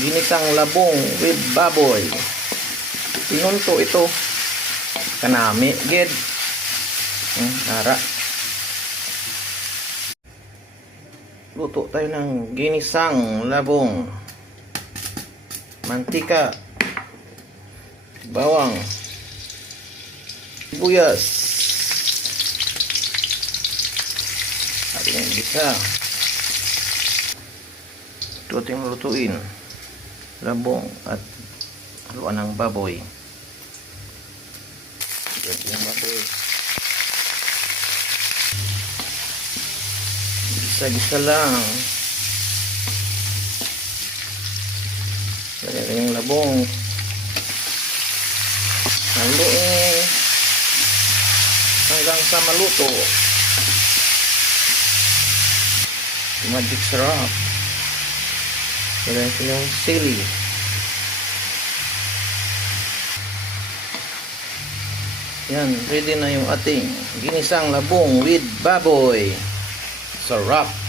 ginisang labong with baboy. Pinunto ito kanami gid. Ara. Luto tayo ng ginisang labong. Mantika, bawang, sibuyas, at yung gisa. Ito ating lutuin, labong at haluan ng baboy. Ito yung baboy. Gisa-gisa lang. Lagyan yung labong. Haluin hanggang sa maluto. Magic sarap. Lagyan ko yung sili. Yan, ready na yung ating ginisang labong with baboy. Sarap.